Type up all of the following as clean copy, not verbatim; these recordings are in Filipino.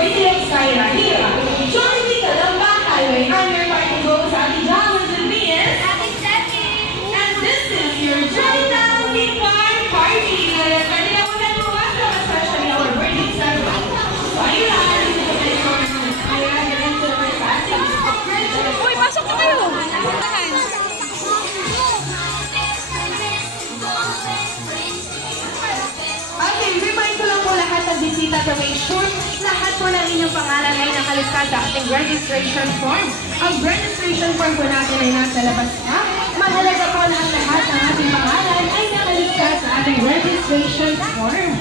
birthday of Syra here. Jollibee Calamba Highway. I'm your party host, Ate John, with me is Ate Steffi. And this is your Jolly Family Bar Party. Pwede na muna lumasok, especially our birthday ceremony. Syra, dito po tayo sa Syra, ganun po naman sa ating. Uy, pasok na kayo! Okay, remind ko lang po lahat ng bisita to make sure lahat po ng inyong pangalan ay nakalista sa ating registration form. Ang registration form po natin ay nasa labas na. Mahalaga po na lahat ng ating pangalan ay nakalista sa ating registration form.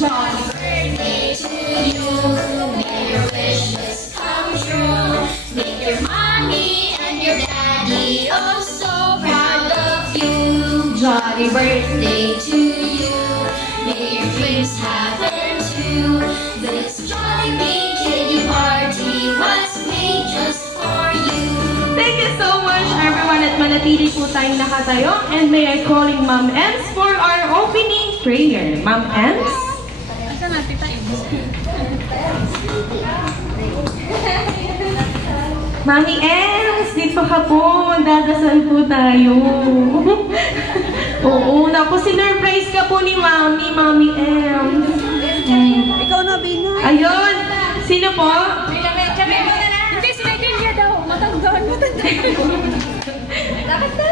Johnny birthday to you, may your wishes come true, make your mommy and your daddy oh so proud of you. Johnny birthday to you, may your dreams happen too, this Jollibee Kitty party was made just for you. Thank you so much everyone at manatili po tayong nakatayo, and may I calling Ma'am Ems for our opening prayer. Ma'am Ems? Mami Ems, dito ka po. Dadasal po tayo. Oo, naku, sinurprise ka po ni Mami Ems. Ikaw na, Bina. Ayun, sino po? Hindi, si Medelia daw. Matandaan. Bakit na?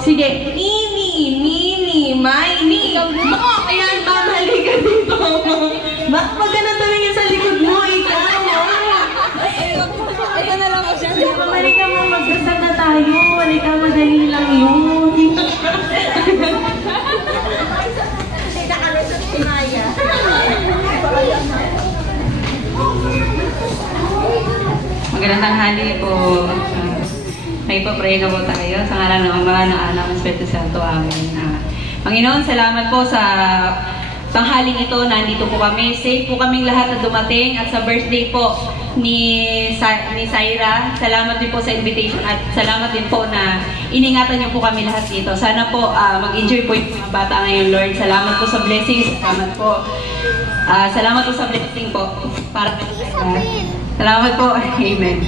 Sige, Mini, Mo, ayan, Ma'am, halika dito. Bakit ka na tumingin sa likod mo, ikaw? Ito na lang ako siya. Halika mo, magkasal na tayo. Halika, madali lang yun. Magandang tanghali po. May pa-pray na po tayo sa ngalan ng Ama, ng Anak, ng Espiritu Santo. Amen. Panginoon, salamat po sa tanghaling ito. Nandito po kami. Safe po kaming lahat na dumating. At sa birthday po ni Syra, salamat din po sa invitation. At salamat din po na iningatan niyo po kami lahat dito. Sana po mag-enjoy po yung mga bata ngayon, Lord. Salamat po sa blessings. Salamat po sa blessing po. Para sa salamat po. Amen.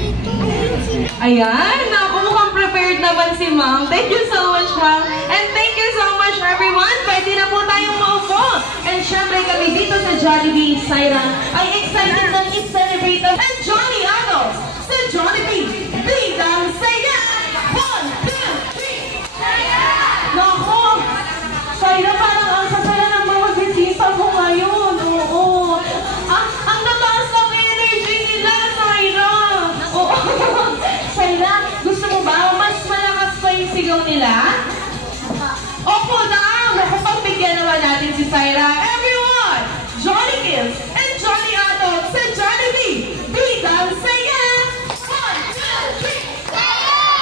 Ayan, naku, mukhang prepared naman si Ma'am. Thank you so much, Ma'am. And thank you so much, everyone. Pwede na po tayong maupo. And syempre kami dito sa Jollibee, Syra, ay excited na i-celebrate ang Johnny Adults sa Jollibee. Bidang Saya! 1, 2, 3! Naku, Syra, parang ang sasaya ng mga bisita mo ngayon. Oo. Ang nataas ng energy nila, Syra. Oo. Syra, gusto mo ba mas malakas pa yung sigaw nila? Opo na! Nakapagbigyan naman natin si Syra. Everyone! Jolly Kids and Jolly Adults sa Jollibee! Bidang Saya! 1, 2, 3! Saya!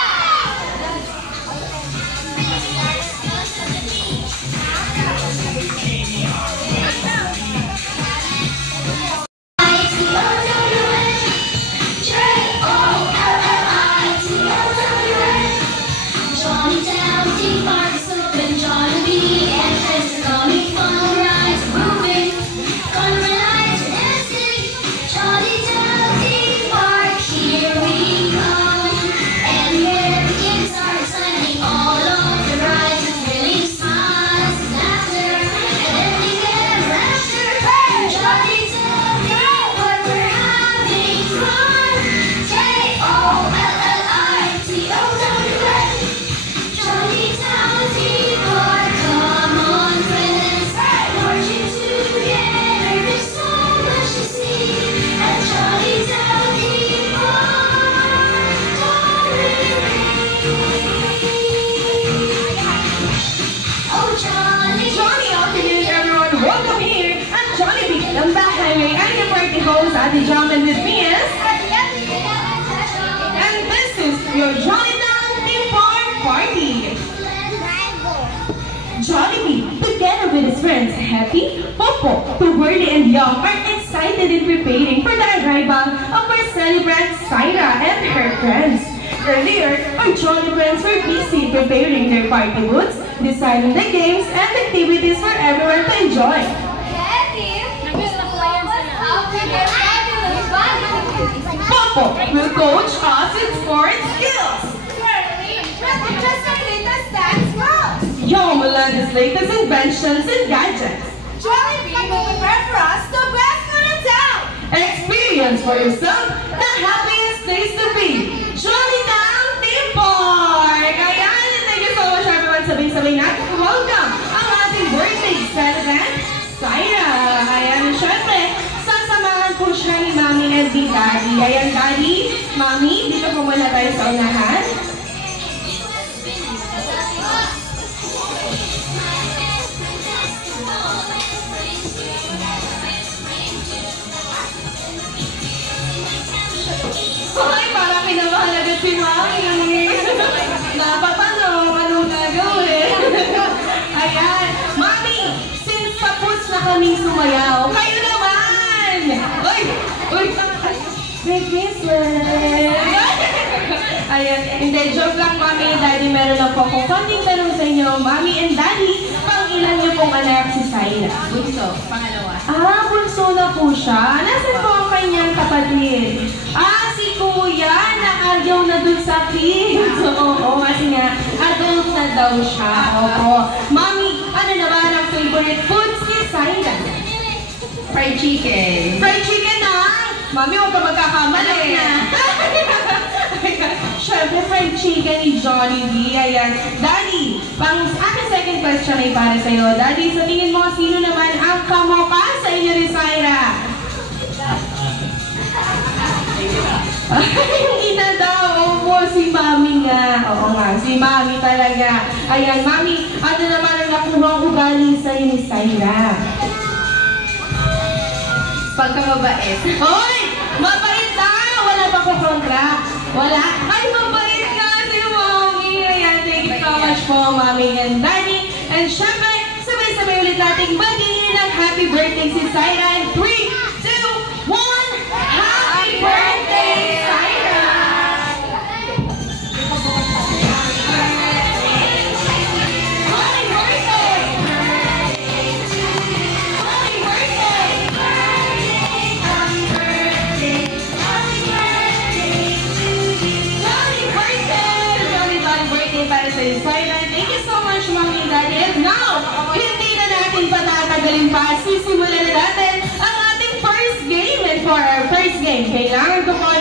with his friends Happy, Popo, Tuberly, and Young are excited in preparing for the arrival of our celebrant Syra and her friends. Earlier, our Jolly friends were busy preparing their party booths, designing the games and activities for everyone to enjoy. Popo will coach us in sports skills. Young will learn his latest inventions and gadgets. Experience for yourself the happiest place to be. Jolly Town Theme Park! Ayan, thank you so much everyone. Sabay-sabay natin welcome ang ating birthday celebrant, Syra. Ayan, syempre, sasamahan po siya ni Mami and ni Daddy. Ayan, Daddy, Mami, dito po muna tayo sa unahan. Ay, parang pinamahalagat si Mami. Napatanong, anong gagawin? Ayan. Mami, since tapos na kaming sumayaw, kayo naman! Uy! Uy! Merry Christmas! Ayan. Hindi, joke lang, Mami and Daddy. Meron lang po akong konting tanong sa inyo. Mami and Daddy, pang ilan niyo pong anak si Syra? Bunso, pangalawa. Ah, bunso na po siya. Nasaan po ang kanyang kapatid? Ah, si Kuya, nakagaw na dun sa kids. Oo, kasi nga, adult na daw siya. Oo. Mami, ano naman ang favorite foods ni Syra? Fried chicken. Fried chicken na! Mami, huwag ka magkakamali. Siyempre, fried chicken ni Jollibee. Ayan. Daddy, pang aking second question ay para sa'yo. Daddy, sa tingin mo, sino naman ang kamukha sa inyo ni Syra? Hindi na daw. Opo, si Mami nga. Oo nga, si Mami talaga. Ayan, Mami, ano naman ang nakuha ugali sa inyo ni Syra? Pagkamabait. Hoy! Mabait na! Wala pa ko kontra. Wala? Ay, mabait ka si Mami! Ayan, thank you so much po, Mami and Daddy. And syempre, sabay-sabay ulit nating batiin ang happy birthday si Syra. And 3, 2, 1, happy birthday, Syra! Happy birthday! Happy birthday! Para sa Syra. Thank you so much, Mami and Daddy. And now, hindi na natin patatagalin pa. Sisimulan na natin ang ating first game. And for our first game, kailangan ko po